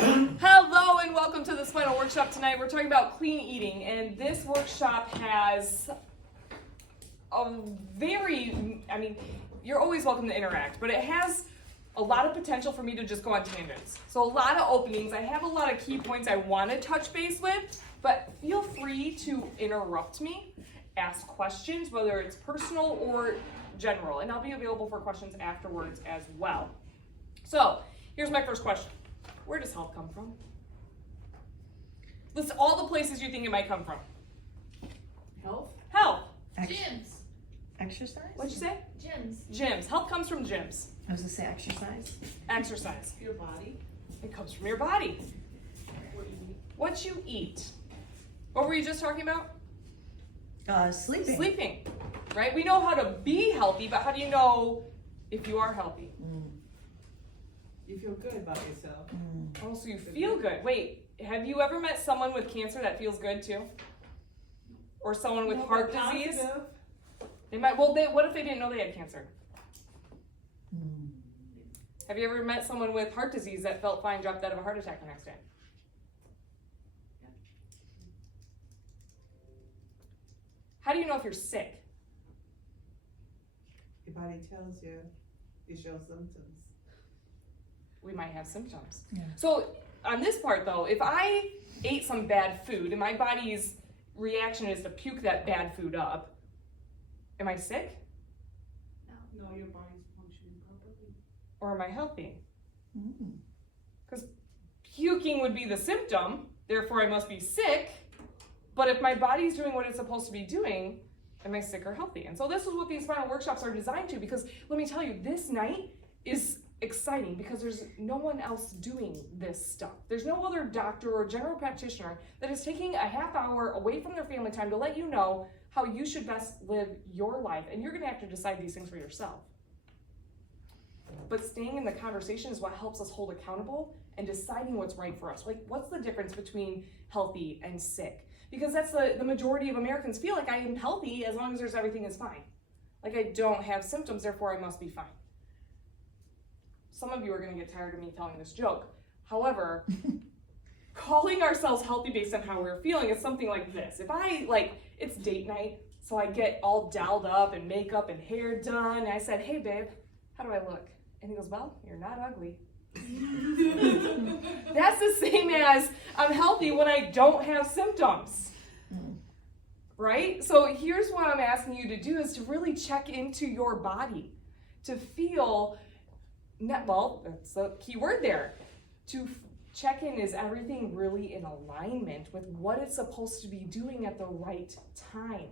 Hello and welcome to this final workshop tonight. We're talking about clean eating, and this workshop has a you're always welcome to interact, but it has a lot of potential for me to just go on tangents. So a lot of openings. I have a lot of key points I want to touch base with, but feel free to interrupt me, ask questions, whether it's personal or general, and I'll be available for questions afterwards as well. So here's my first question. Where does health come from? List all the places you think it might come from. Health? Health. Gyms. Exercise? What'd you say? Gyms. Gyms. Health comes from gyms. I was gonna say exercise. Exercise. Your body. It comes from your body. What you eat. What were you just talking about? Sleeping. Sleeping. Right? We know how to be healthy, but how do you know if you are healthy? You feel good about yourself. Oh, so you feel good. Wait, have you ever met someone with cancer that feels good too? Or someone with heart disease? They might. Well, what if they didn't know they had cancer? Have you ever met someone with heart disease that felt fine, dropped out of a heart attack the next day? How do you know if you're sick? Your body tells you. You show symptoms. We might have symptoms. Yeah. So on this part though, if I ate some bad food and my body's reaction is to puke that bad food up, am I sick? No, your body's functioning properly. Or am I healthy? Because puking would be the symptom, therefore I must be sick. But if my body's doing what it's supposed to be doing, am I sick or healthy? And so this is what these final workshops are designed to, because let me tell you, this night is exciting because there's no one else doing this stuff. There's no other doctor or general practitioner that is taking a half hour away from their family time to let you know how you should best live your life. And you're gonna have to decide these things for yourself. But staying in the conversation is what helps us hold accountable and deciding what's right for us. Like, what's the difference between healthy and sick? Because that's the majority of Americans feel like I am healthy as long as everything is fine. Like I don't have symptoms, therefore I must be fine. Some of you are gonna get tired of me telling this joke. However, calling ourselves healthy based on how we're feeling is something like this. If it's date night, so I get all dolled up and makeup and hair done, and I said, hey babe, how do I look? And he goes, well, you're not ugly. That's the same as I'm healthy when I don't have symptoms, right? So here's what I'm asking you to do is to really check into your body, to feel, that's a key word there, to check in, is everything really in alignment with what it's supposed to be doing at the right time?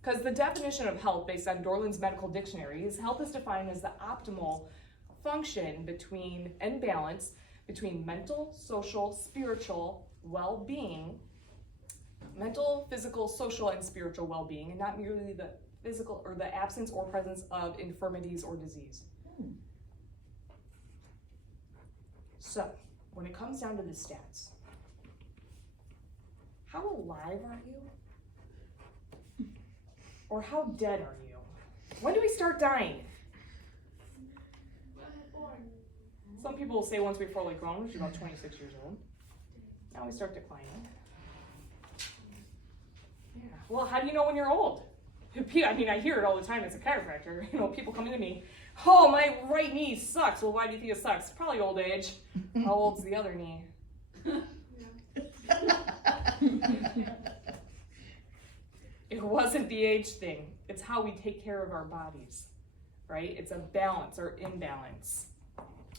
Because the definition of health based on Dorland's Medical Dictionary is health is defined as the optimal function and balance between mental, social, spiritual well-being, mental, physical, social, and spiritual well-being, and not merely the physical or the absence or presence of infirmities or disease. So, when it comes down to the stats, how alive are you? Or how dead are you? When do we start dying? Some people will say once we're fully grown, which is about 26 years old. Now we start declining. Yeah. Well, how do you know when you're old? I mean, I hear it all the time as a chiropractor. People come into me, oh, my right knee sucks. Well, why do you think it sucks? Probably old age. How old's the other knee? It wasn't the age thing. It's how we take care of our bodies, right? It's a balance or imbalance.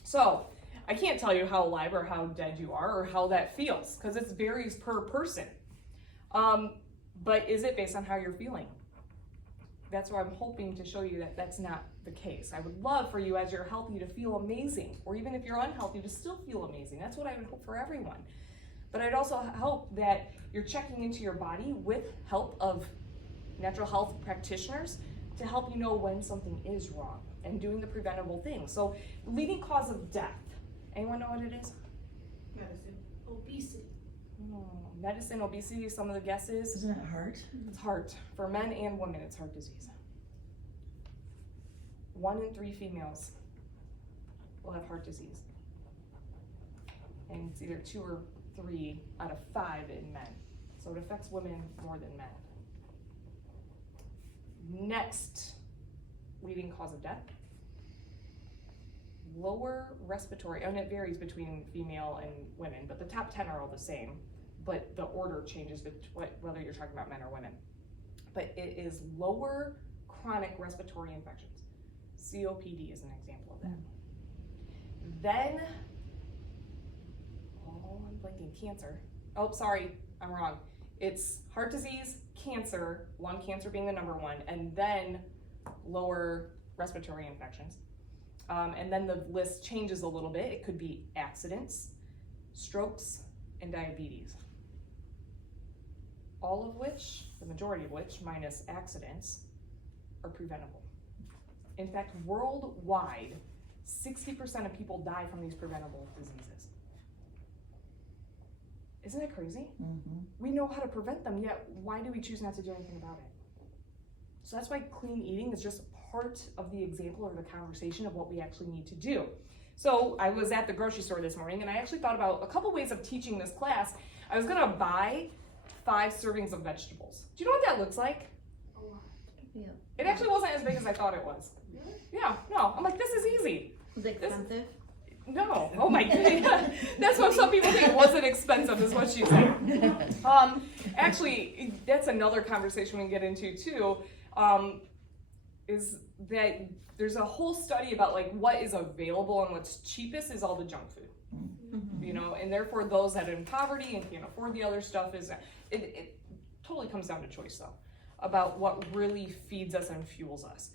So I can't tell you how alive or how dead you are or how that feels, because it varies per person. But is it based on how you're feeling? That's why I'm hoping to show you that that's not the case. I would love for you, as you're healthy, to feel amazing, or even if you're unhealthy, to still feel amazing. That's what I would hope for everyone. But I'd also hope that you're checking into your body with help of natural health practitioners to help you know when something is wrong and doing the preventable things. So, leading cause of death. Anyone know what it is? Medicine. Obesity. Medicine, obesity, some of the guesses. Isn't it heart? It's heart. For men and women, it's heart disease. 1 in 3 females will have heart disease. and it's either 2 or 3 out of 5 in men. So it affects women more than men. Next leading cause of death, lower respiratory, and it varies between female and women, but the top 10 are all the same, but the order changes whether you're talking about men or women. But it is lower chronic respiratory infections. COPD is an example of that. Then, I'm blanking, cancer. Oh, sorry, I'm wrong. It's heart disease, cancer, lung cancer being the number 1, and then lower respiratory infections. And then the list changes a little bit. It could be accidents, strokes, and diabetes. All of which, the majority of which, minus accidents, are preventable. In fact, worldwide, 60% of people die from these preventable diseases. Isn't that crazy? Mm-hmm. We know how to prevent them, yet why do we choose not to do anything about it? So that's why clean eating is just part of the example or the conversation of what we actually need to do. So I was at the grocery store this morning and I actually thought about a couple ways of teaching this class. I was gonna buy 5 servings of vegetables. Do you know what that looks like? A lot. Yeah. It actually wasn't as big as I thought it was. Really? Yeah, no, I'm like, this is easy. Was it expensive? No, oh my goodness. That's what some people think. It wasn't expensive is what she said. Actually, that's another conversation we can get into too, is that there's a whole study about like what is available and what's cheapest is all the junk food. Mm-hmm. You know, and therefore those that are in poverty and can't afford the other stuff is, it totally comes down to choice though, about what really feeds us and fuels us.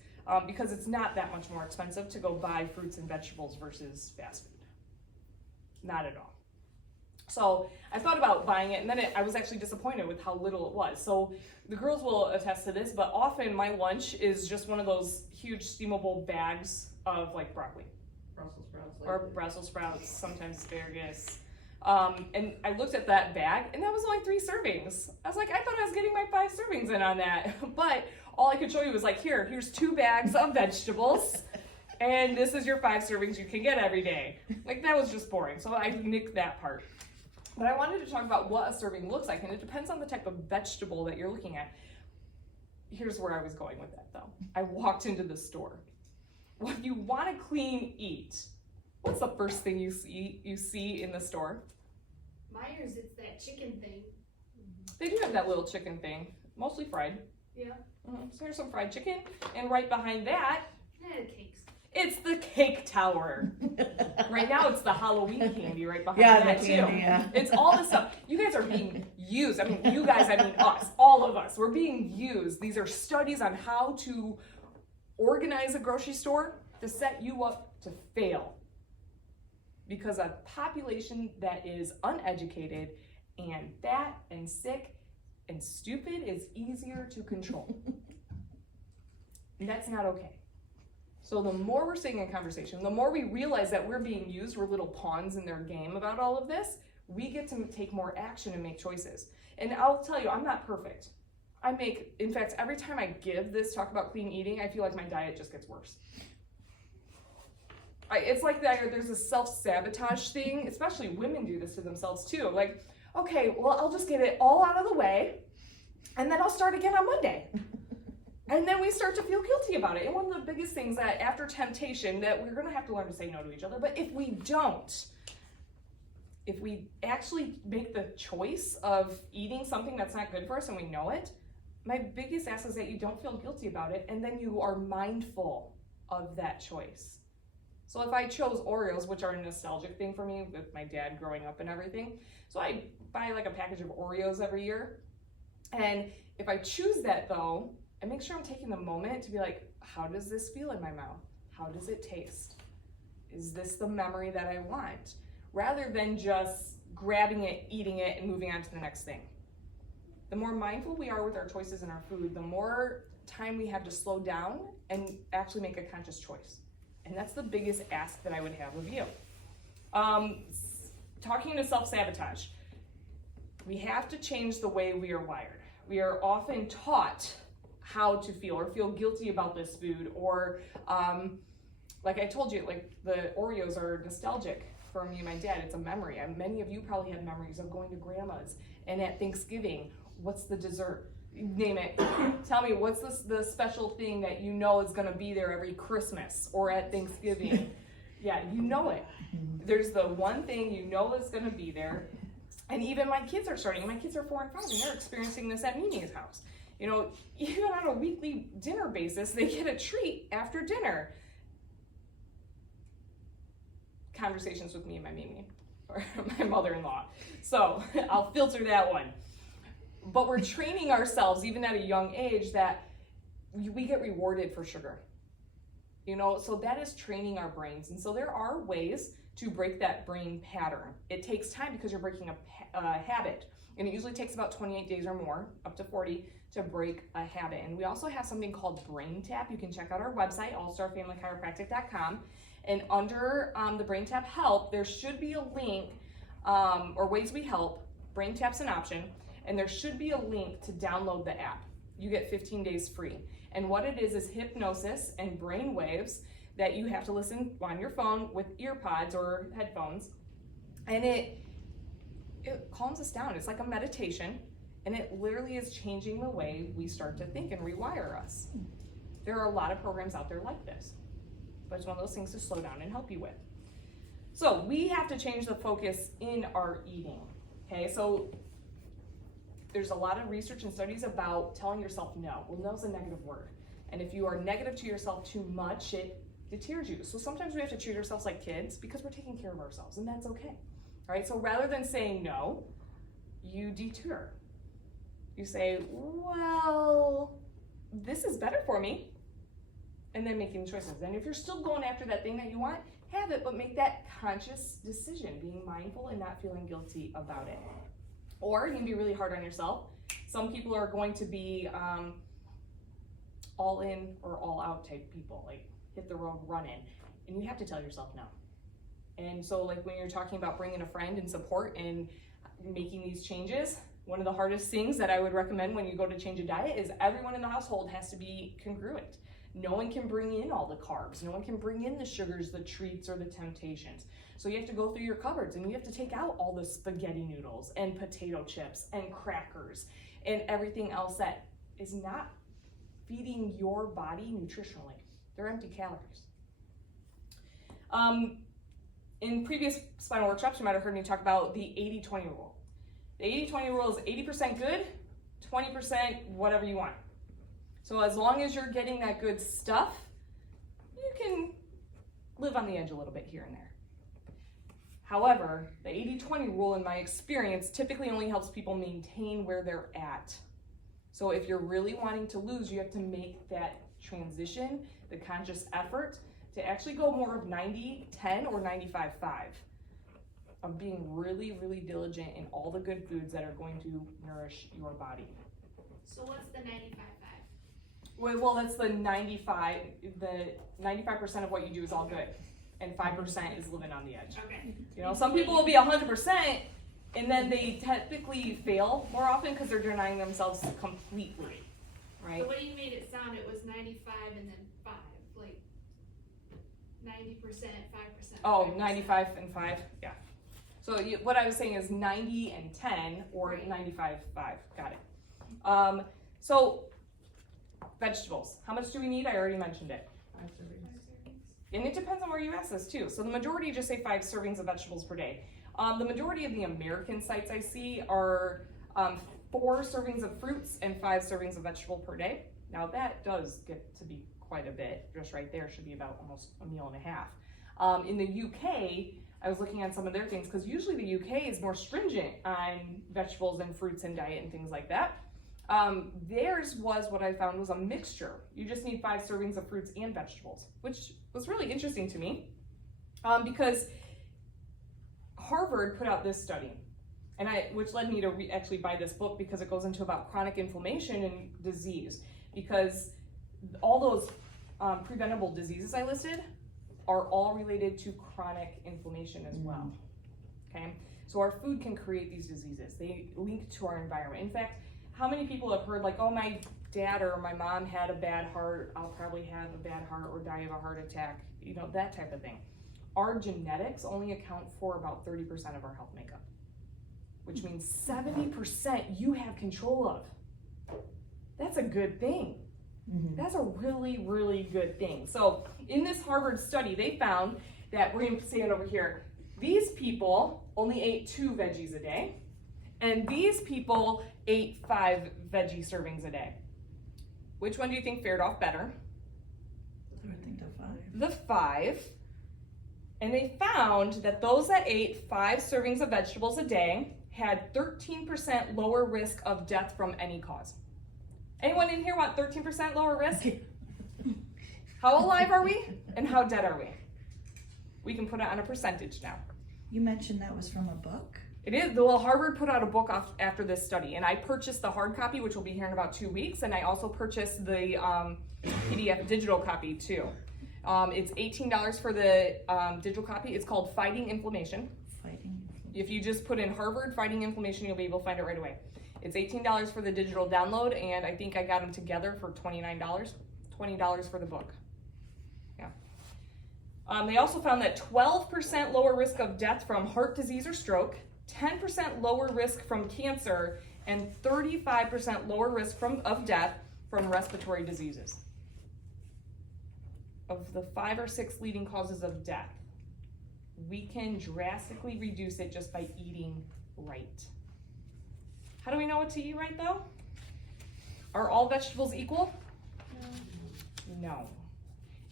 Because it's not that much more expensive to go buy fruits and vegetables versus fast food. Not at all. So I thought about buying it, and then I was actually disappointed with how little it was. So the girls will attest to this, but often my lunch is just one of those huge steamable bags of like broccoli. Brussels sprouts. Or Brussels sprouts, sometimes asparagus. And I looked at that bag, and that was only 3 servings. I was like, I thought I was getting my 5 servings in on that. But all I could show you was like, here's 2 bags of vegetables, and this is your 5 servings you can get every day. Like, that was just boring, so I nicked that part. But I wanted to talk about what a serving looks like, and it depends on the type of vegetable that you're looking at. Here's where I was going with that, though. I walked into the store. When you want to clean eat, what's the first thing you see in the store? Myers, it's that chicken thing. They do have that little chicken thing, mostly fried. Yeah. So here's some fried chicken, and right behind that, Yeah, the cakes. it's the cake tower. Right now, it's the Halloween candy right behind Yeah, that the too. candy, yeah. It's all this stuff. You guys are being used. I mean, you guys, I mean us, all of us. We're being used. These are studies on how to organize a grocery store to set you up to fail. Because a population that is uneducated and fat and sick and stupid is easier to control. And that's not okay. So the more we're staying in conversation, the more we realize that we're being used, we're little pawns in their game about all of this, we get to take more action and make choices. And I'll tell you, I'm not perfect. In fact, every time I give this talk about clean eating, I feel like my diet just gets worse. It's like there's a self-sabotage thing, especially women do this to themselves too. Like, okay, well, I'll just get it all out of the way, and then I'll start again on Monday. And then we start to feel guilty about it. And one of the biggest things that after temptation, that we're gonna have to learn to say no to each other, but if we don't, if we actually make the choice of eating something that's not good for us and we know it, my biggest ask is that you don't feel guilty about it, and then you are mindful of that choice. So if I chose Oreos, which are a nostalgic thing for me with my dad growing up and everything, so I buy like a package of Oreos every year. And if I choose that though, I make sure I'm taking the moment to be like, how does this feel in my mouth? How does it taste? Is this the memory that I want? Rather than just grabbing it, eating it, and moving on to the next thing. The more mindful we are with our choices in our food, the more time we have to slow down and actually make a conscious choice. And that's the biggest ask that I would have of you. Talking to self-sabotage. We have to change the way we are wired. We are often taught how to feel or feel guilty about this food, or like I told you, like the Oreos are nostalgic for me and my dad, it's a memory. And many of you probably have memories of going to grandma's and at Thanksgiving, what's the dessert? Name it. Tell me, what's the special thing that you know is gonna be there every Christmas or at Thanksgiving? Yeah, you know it. There's the one thing you know is gonna be there. And even my kids are 4 and 5, and they're experiencing this at Mimi's house. You know, even on a weekly dinner basis, they get a treat after dinner. Conversations with me and my Mimi, or my mother-in-law. So I'll filter that one. But we're training ourselves, even at a young age, that we get rewarded for sugar. You know, so that is training our brains. And so there are ways to break that brain pattern. It takes time because you're breaking a habit. And it usually takes about 28 days or more, up to 40, to break a habit. And we also have something called Brain Tap. You can check out our website, allstarfamilychiropractic.com. And under the Brain Tap Help, there should be a link, or ways we help. Brain Tap's an option. And there should be a link to download the app. You get 15 days free. And what it is hypnosis and brain waves that you have to listen on your phone with ear pods or headphones. And it calms us down. It's like a meditation, and it literally is changing the way we start to think and rewire us. There are a lot of programs out there like this, but it's one of those things to slow down and help you with. So we have to change the focus in our eating, okay? So there's a lot of research and studies about telling yourself no. Well, no is a negative word. And if you are negative to yourself too much, it deters you. So sometimes we have to treat ourselves like kids because we're taking care of ourselves, and that's okay. All right, so rather than saying no, you deter. You say, well, this is better for me, and then making choices. And if you're still going after that thing that you want, have it, but make that conscious decision, being mindful and not feeling guilty about it. Or you can be really hard on yourself. Some people are going to be all in or all out type people, like hit the road running, and you have to tell yourself no. And so like when you're talking about bringing a friend and support and making these changes, one of the hardest things that I would recommend when you go to change a diet is everyone in the household has to be congruent. No one can bring in all the carbs. No one can bring in the sugars, the treats, or the temptations. So you have to go through your cupboards and you have to take out all the spaghetti noodles and potato chips and crackers and everything else that is not feeding your body nutritionally. They're empty calories. In previous spinal workshops, you might have heard me talk about the 80-20 rule. The 80-20 rule is 80% good, 20% whatever you want. So as long as you're getting that good stuff, you can live on the edge a little bit here and there. However, the 80-20 rule, in my experience, typically only helps people maintain where they're at. So if you're really wanting to lose, you have to make that transition, the conscious effort, to actually go more of 90-10 or 95-5, of being really, really diligent in all the good foods that are going to nourish your body. So what's the 95-5? Well, that's the 95% of what you do is all good, and 5% is living on the edge. Okay. You know, some people will be 100%, and then they typically fail more often because they're denying themselves completely, right? The way you made it sound, it was 95 and then 5, like 90%, 5%. Oh, 5%. 95 and 5, yeah. So what I was saying is 90 and 10 or 95, 5, got it. So vegetables, how much do we need? I already mentioned it. 5 servings. And it depends on where you ask this too. So the majority just say 5 servings of vegetables per day. The majority of the American sites I see are 4 servings of fruits and 5 servings of vegetable per day. Now that does get to be quite a bit. Just right there should be about almost a meal and a half. In the UK, I was looking at some of their things because usually the UK is more stringent on vegetables and fruits and diet and things like that. Theirs was, what I found was a mixture. You just need 5 servings of fruits and vegetables, which was really interesting to me because Harvard put out this study, and which led me to actually buy this book because it goes into about chronic inflammation and disease, because all those preventable diseases I listed are all related to chronic inflammation as well, okay? So our food can create these diseases. They link to our environment. In fact, how many people have heard like, oh, my dad or my mom had a bad heart, I'll probably have a bad heart or die of a heart attack, you know, that type of thing. our genetics only account for about 30% of our health makeup, which means 70% you have control of. That's a good thing. That's a really, really good thing. So in this Harvard study, they found that, we're gonna say it over here, these people only ate 2 veggies a day, and these people ate 5 veggie servings a day. Which one do you think fared off better? I would think the 5. The 5. And they found that those that ate 5 servings of vegetables a day had 13% lower risk of death from any cause. Anyone in here want 13% lower risk? How alive are we and how dead are we? We can put it on a percentage now. You mentioned that was from a book? It is. Well, Harvard put out a book after this study, and I purchased the hard copy, which will be here in about 2 weeks, and I also purchased the PDF digital copy too. It's $18 for the digital copy. It's called Fighting Inflammation. If you just put in Harvard Fighting Inflammation, you'll be able to find it right away. It's $18 for the digital download, and I think I got them together for $29. $20 for the book. Yeah. They also found that 12% lower risk of death from heart disease or stroke, 10% lower risk from cancer, and 35% lower risk of death from respiratory diseases. Of the 5 or 6 leading causes of death, we can drastically reduce it just by eating right. How do we know what to eat right though? Are all vegetables equal? No.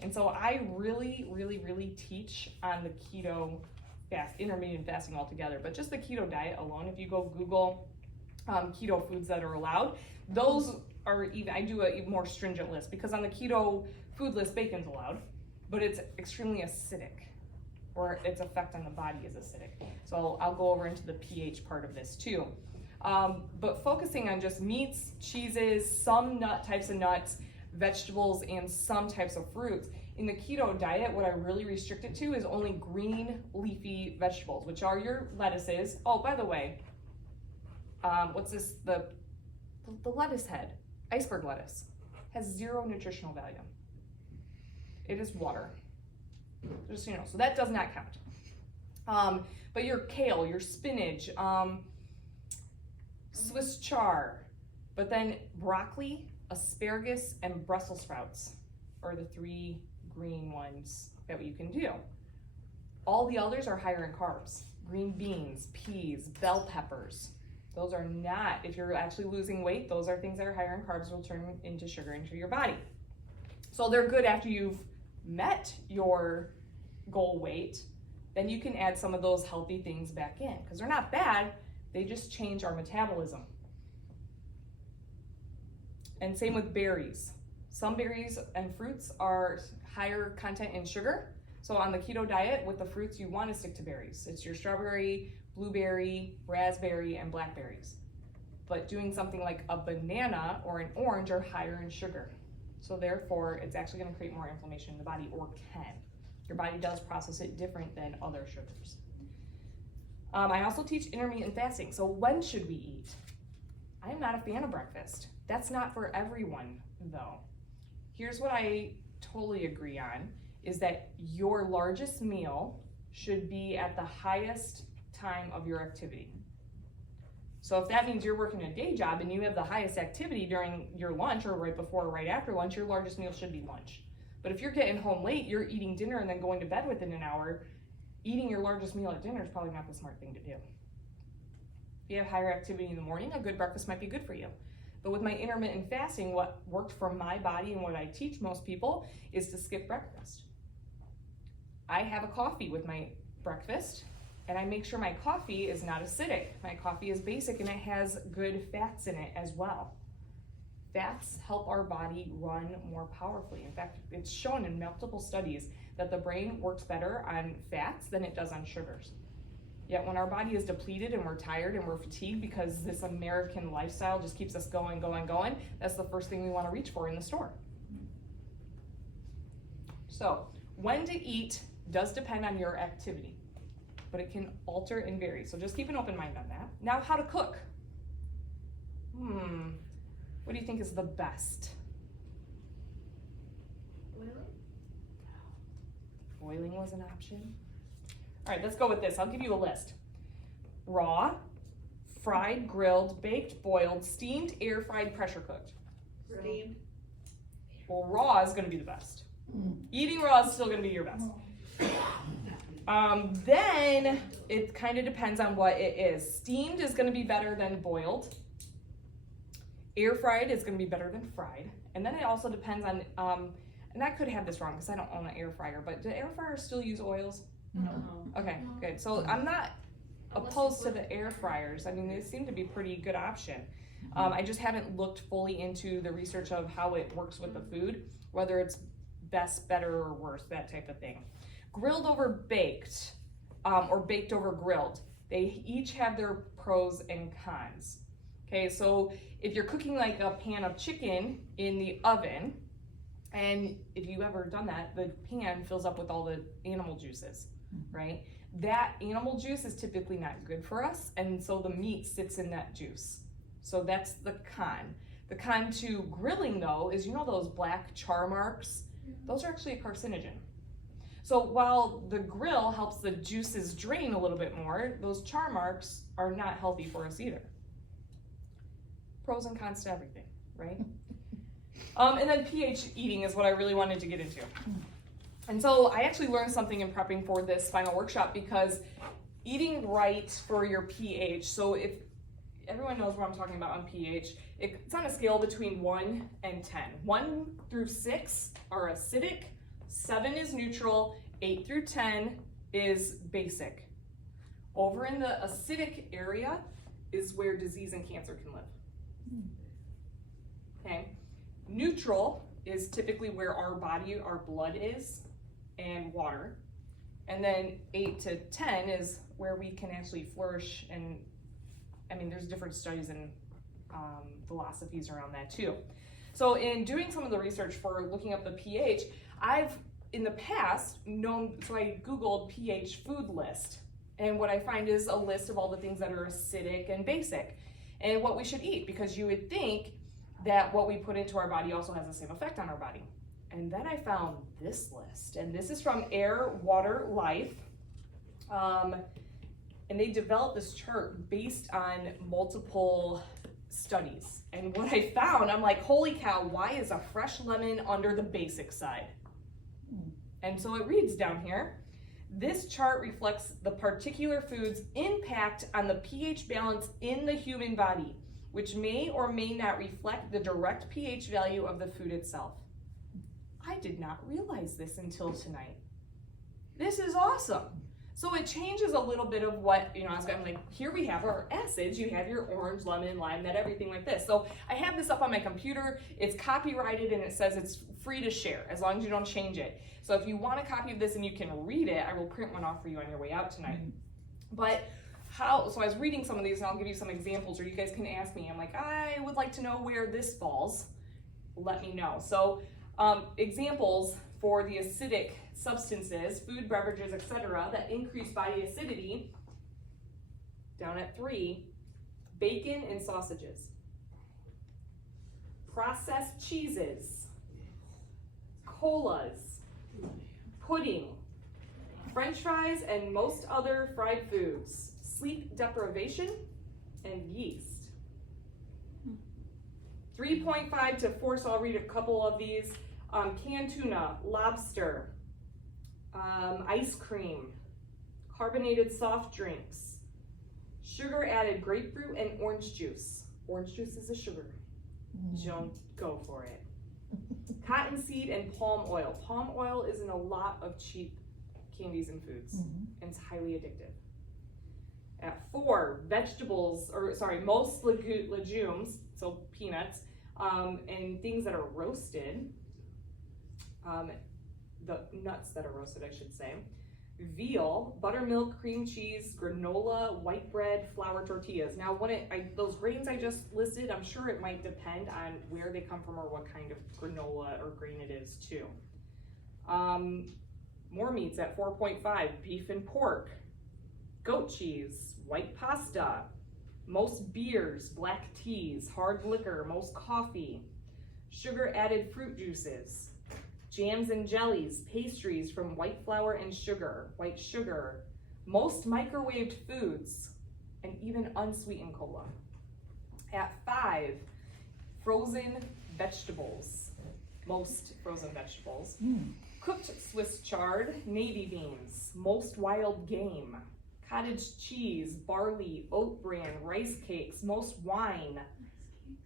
And so I really, really, really teach on the keto intermittent fasting altogether, but just the keto diet alone, if you go Google keto foods that are allowed, those are even, I do a more stringent list, because on the keto food list, bacon's allowed, but it's extremely acidic, or its effect on the body is acidic. So I'll go over into the pH part of this too. But focusing on just meats, cheeses, some types of nuts, vegetables, and some types of fruits. In the keto diet, what I really restrict it to is only green leafy vegetables, which are your lettuces. Oh, by the way, what's this? The lettuce head, iceberg lettuce, has 0 nutritional value. It is water, just so you know. So that does not count. But your kale, your spinach, Swiss chard, but then broccoli, asparagus, and Brussels sprouts are the 3 green ones that you can do. All the others are higher in carbs. Green beans, peas, bell peppers. Those are not, if you're actually losing weight, those are things that are higher in carbs, will turn into sugar into your body. So they're good after you've met your goal weight, then you can add some of those healthy things back in, because they're not bad, they just change our metabolism. And same with berries. Some berries and fruits are higher content in sugar. So on the keto diet, with the fruits, you want to stick to berries. It's your strawberry, blueberry, raspberry, and blackberries. But doing something like a banana or an orange are higher in sugar. So therefore, it's actually going to create more inflammation in the body, or can. Your body does process it different than other sugars. I also teach intermittent fasting. So when should we eat? I am not a fan of breakfast. That's not for everyone, though. Here's what I totally agree on, is that your largest meal should be at the highest time of your activity. So if that means you're working a day job and you have the highest activity during your lunch, or right before or right after lunch, your largest meal should be lunch. But if you're getting home late, you're eating dinner and then going to bed within an hour, eating your largest meal at dinner is probably not the smart thing to do. If you have higher activity in the morning, a good breakfast might be good for you. But with my intermittent fasting, what worked for my body and what I teach most people is to skip breakfast. I have a coffee with my breakfast, and I make sure my coffee is not acidic. My coffee is basic and it has good fats in it as well. Fats help our body run more powerfully. In fact, it's shown in multiple studies that the brain works better on fats than it does on sugars. Yet when our body is depleted and we're tired and we're fatigued because this American lifestyle just keeps us going, that's the first thing we want to reach for in the store. So when to eat does depend on your activity, but it can alter and vary. So just keep an open mind on that. Now, how to cook. What do you think is the best? Boiling? Boiling was an option. All right, let's go with this. I'll give you a list. Raw, fried, grilled, baked, boiled, steamed, air fried, pressure cooked. Steamed. Well, raw is gonna be the best. Mm. Eating raw is still gonna be your best. Then it kind of depends on what it is. Steamed is gonna be better than boiled. Air fried is gonna be better than fried. And then it also depends on, and I could have this wrong because I don't own an air fryer, but do air fryers still use oils? No. Okay, No. good. So I'm not Unless opposed you to put- the air fryers. I mean, they seem to be pretty good option. I just haven't looked fully into the research of how it works with the food, whether it's best, better, or worse, that type of thing. Grilled over baked, or baked over grilled. They each have their pros and cons. Okay, so if you're cooking like a pan of chicken in the oven, and if you ever done that, the pan fills up with all the animal juices, right? That animal juice is typically not good for us, and so the meat sits in that juice. So that's the con. The con to grilling though is, you know those black char marks? Those are actually a carcinogen. So while the grill helps the juices drain a little bit more, those char marks are not healthy for us either. Pros and cons to everything, right? And then pH eating is what I really wanted to get into. And so I actually learned something in prepping for this final workshop, because eating right for your pH, so if everyone knows what I'm talking about on pH, it's on a scale between 1 and 10. 1 through 6 are acidic, 7 is neutral, 8 through 10 is basic. Over in the acidic area is where disease and cancer can live. Okay, neutral is typically where our body, our blood is, and water. And then 8 to 10 is where we can actually flourish, and I mean, there's different studies and philosophies around that too. So in doing some of the research for looking up the pH, I've in the past known, so I Googled pH food list, and what I find is a list of all the things that are acidic and basic, and what we should eat, because you would think that what we put into our body also has the same effect on our body. And then I found this list, and this is from Air Water Life. And they developed this chart based on multiple studies. And what I found, I'm like, holy cow, why is a fresh lemon under the basic side? And so it reads down here, this chart reflects the particular food's impact on the pH balance in the human body, which may or may not reflect the direct pH value of the food itself. I did not realize this until tonight. This is awesome. So it changes a little bit of what, you know, I'm like, here we have our acids, you have your orange, lemon, lime, that everything like this. So I have this up on my computer, it's copyrighted, and it says it's free to share as long as you don't change it. So if you want a copy of this and you can read it, I will print one off for you on your way out tonight. But so I was reading some of these, and I'll give you some examples, or you guys can ask me. I'm like, I would like to know where this falls. Let me know. So examples for the acidic substances, food, beverages, etc., that increase body acidity, down at 3, bacon and sausages, processed cheeses, colas, pudding, French fries, and most other fried foods, sleep deprivation, and yeast. 3.5 to 4, so I'll read a couple of these. Canned tuna, lobster, ice cream, carbonated soft drinks, sugar added grapefruit, and orange juice. Orange juice is a sugar. Don't go for it. Cottonseed and palm oil. Palm oil is in a lot of cheap candies and foods, and it's highly addictive. At 4, most legumes, so peanuts, and things that are roasted, the nuts that are roasted, I should say, veal, buttermilk, cream cheese, granola, white bread, flour tortillas. Now, those grains I just listed, I'm sure it might depend on where they come from or what kind of granola or grain it is too. More meats at 4.5, beef and pork, goat cheese, white pasta, most beers, black teas, hard liquor, most coffee, sugar added fruit juices, jams and jellies, pastries from white flour and sugar, white sugar, most microwaved foods, and even unsweetened cola. At 5, frozen vegetables, most frozen vegetables. Cooked Swiss chard, navy beans, most wild game, cottage cheese, barley, oat bran, rice cakes, most wine,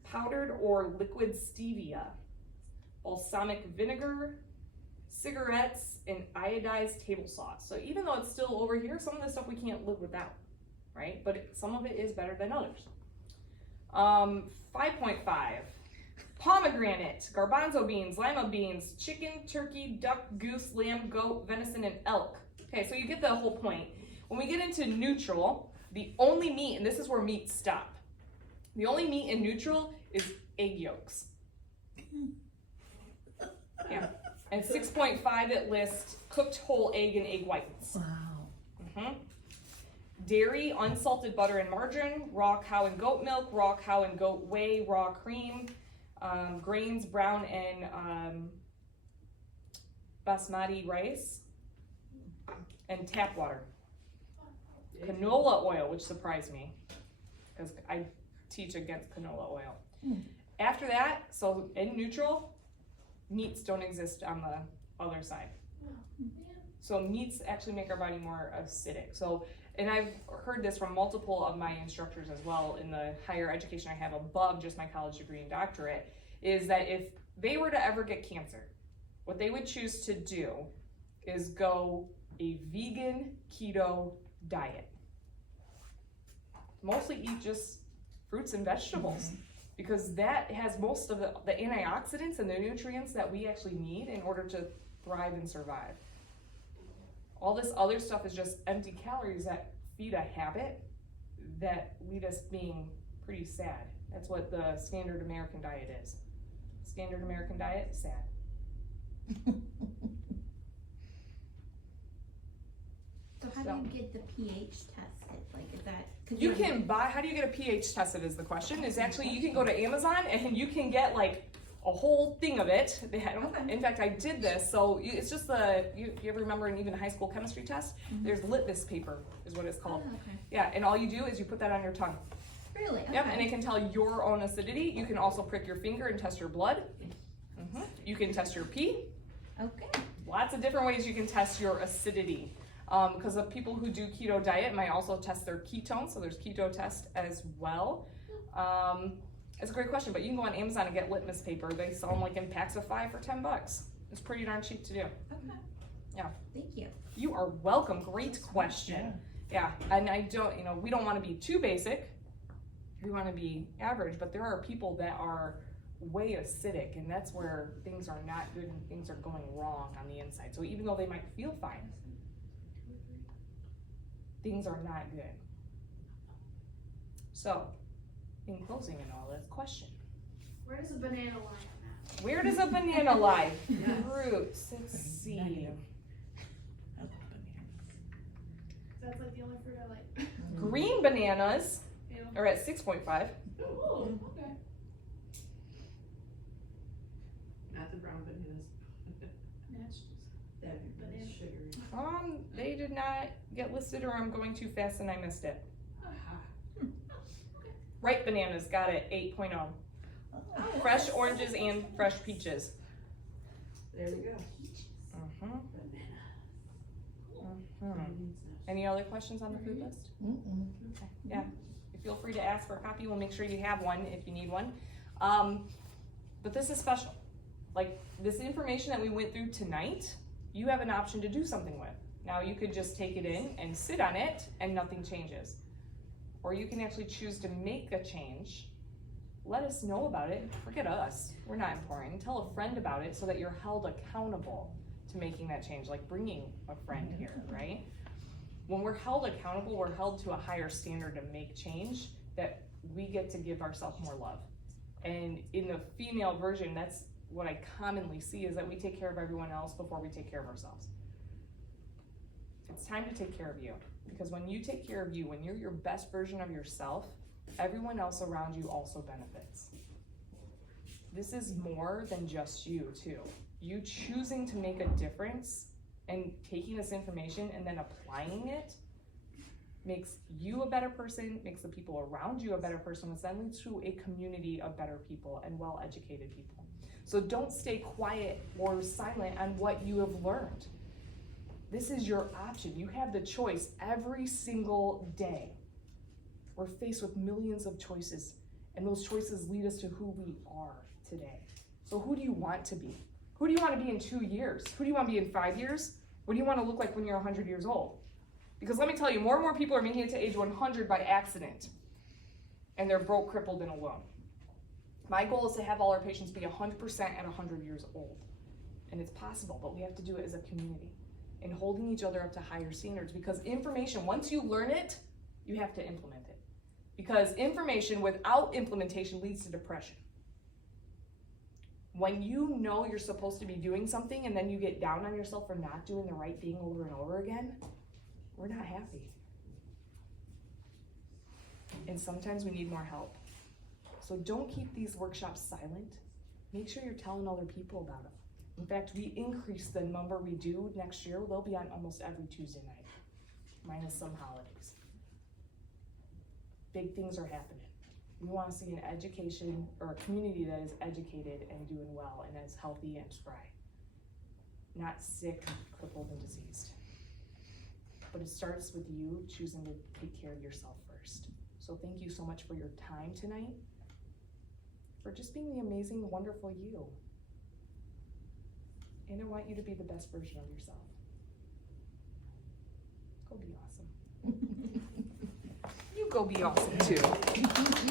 powdered or liquid stevia, balsamic vinegar, cigarettes, and iodized table salt. So even though it's still over here, some of the stuff we can't live without, right? But some of it is better than others. 5.5, pomegranate, garbanzo beans, lima beans, chicken, turkey, duck, goose, lamb, goat, venison, and elk. Okay, so you get the whole point. When we get into neutral, the only meat, and this is where meats stop, the only meat in neutral is egg yolks. Yeah. And 6.5, it lists cooked whole egg and egg whites. Wow. Dairy, unsalted butter and margarine, raw cow and goat milk, raw cow and goat whey, raw cream, grains, brown and basmati rice, and tap water. Canola oil, which surprised me, because I teach against canola oil. After that, so in neutral, meats don't exist on the other side. So meats actually make our body more acidic. So, and I've heard this from multiple of my instructors as well in the higher education I have above just my college degree and doctorate, is that if they were to ever get cancer, what they would choose to do is go a vegan keto diet. Mostly eat just fruits and vegetables, because that has most of the antioxidants and the nutrients that we actually need in order to thrive and survive. All this other stuff is just empty calories that feed a habit that lead us being pretty sad. That's what the standard American diet is. Standard American diet, sad. So how do you get the pH tested? Like, is that? You can buy, how do you get a pH tested is the question, is actually you can go to Amazon and you can get like a whole thing of it. In fact, I did this, so it's just you ever remember an even high school chemistry test? There's litmus paper is what it's called. Oh, okay. Yeah, and all you do is you put that on your tongue. Really? Okay. Yep, and it can tell your own acidity. You can also prick your finger and test your blood. You can test your pee. Okay. Lots of different ways you can test your acidity. Because of people who do keto diet might also test their ketones, so there's keto test as well. It's a great question, but you can go on Amazon and get litmus paper. They sell them like in packs of 5 for $10. It's pretty darn cheap to do. Okay. Yeah. Thank you. You are welcome. Great question. Yeah, and I don't, we don't want to be too basic. We want to be average, but there are people that are way acidic, and that's where things are not good and things are going wrong on the inside. So even though they might feel fine, things are not good. So, in closing and all this, question. Where does a banana lie on that? Where does a banana lie? Fruits, let's see. I love That's like the only fruit I like. Green bananas Ew. are at 6.5. Oh, okay. Not the brown bananas. That's just That Banana. sugary. They did not get listed, or I'm going too fast and I missed it. Ripe bananas got it, 8.0. bananas. Fresh oranges and fresh peaches. There we go. Mhm. Banana. Mhm. Any other questions on the food list? Okay. Yeah, feel free to ask for a copy. We'll make sure you have one if you need one. But this is special. Like, this information that we went through tonight, you have an option to do something with. Now you could just take it in and sit on it and nothing changes. Or you can actually choose to make a change. Let us know about it. Forget us. We're not important. Tell a friend about it so that you're held accountable to making that change, like bringing a friend here, right? When we're held accountable, we're held to a higher standard to make change, that we get to give ourselves more love. And in the female version, that's what I commonly see, is that we take care of everyone else before we take care of ourselves. It's time to take care of you, because when you take care of you, when you're your best version of yourself, everyone else around you also benefits. This is more than just you too. You choosing to make a difference and taking this information and then applying it makes you a better person, makes the people around you a better person, which then leads to a community of better people and well-educated people. So don't stay quiet or silent on what you have learned. This is your option. You have the choice every single day. We're faced with millions of choices, and those choices lead us to who we are today. So who do you want to be? Who do you want to be in 2 years? Who do you want to be in 5 years? What do you want to look like when you're 100 years old? Because let me tell you, more and more people are making it to age 100 by accident, and they're broke, crippled, and alone. My goal is to have all our patients be 100% at 100 years old. And it's possible, but we have to do it as a community and holding each other up to higher standards, because information, once you learn it, you have to implement it. Because information without implementation leads to depression. When you know you're supposed to be doing something and then you get down on yourself for not doing the right thing over and over again, we're not happy. And sometimes we need more help. So don't keep these workshops silent. Make sure you're telling other people about them. In fact, we increase the number we do next year. They'll be on almost every Tuesday night, minus some holidays. Big things are happening. We want to see an education or a community that is educated and doing well and is healthy and spry. Not sick, crippled, and diseased. But it starts with you choosing to take care of yourself first. So thank you so much for your time tonight, for just being the amazing, wonderful you. And I want you to be the best version of yourself. Go be awesome. You go be awesome too.